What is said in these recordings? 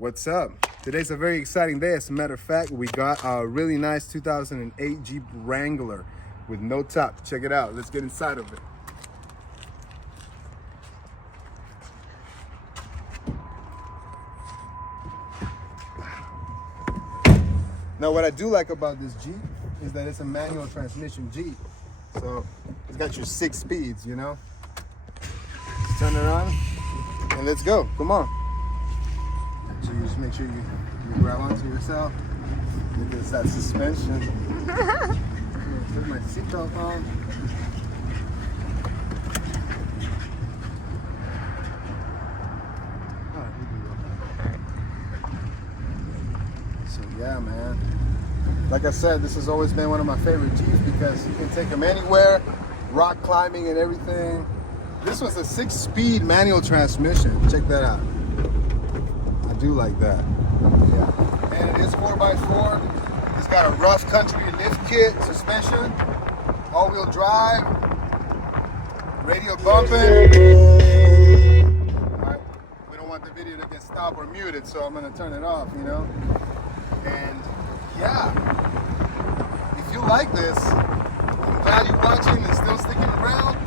What's up? Today's a very exciting day. As a matter of fact, we got a really nice 2008 Jeep Wrangler with no top. Check it out. Let's get inside of it. Now, what I do like about this Jeep is that it's a manual transmission Jeep. So it's got your 6 speeds, you know? Let's turn it on and let's go. Come on. So you just make sure you grab onto yourself. Look at that suspension. Put my seatbelt on. So yeah, man. Like I said, this has always been one of my favorite Jeeps because you can take them anywhere, rock climbing and everything. This was a 6-speed manual transmission. Check that out. I do like that. Yeah. And it is 4x4. It's got a rough country lift kit suspension, all-wheel drive, radio bumping. All right. We don't want the video to get stopped or muted, so I'm gonna turn it off, you know? And yeah, if you like this, I'm glad you're watching and still sticking around,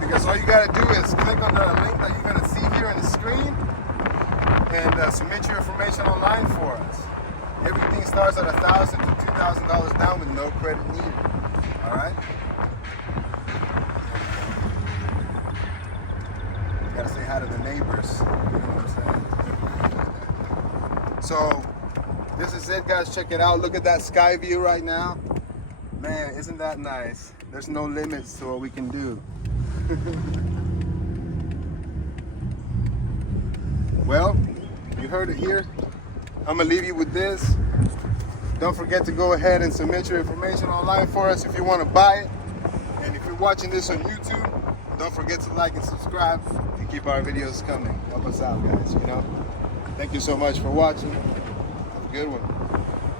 because all you gotta do is click on the link that you're gonna see here on the screen and submit your information online for us. Everything starts at $1,000 to $2,000 down with no credit needed. All right? You gotta say hi to the neighbors. You know what I'm saying? So this is it, guys. Check it out. Look at that sky view right now. Man, isn't that nice? There's no limits to what we can do. Well, you heard it here. I'm gonna leave you with this. Don't forget to go ahead and submit your information online for us if you want to buy it. And if you're watching this on YouTube, don't forget to like and subscribe to keep our videos coming. Help us out, guys, you know? Thank you so much for watching. Have a good one.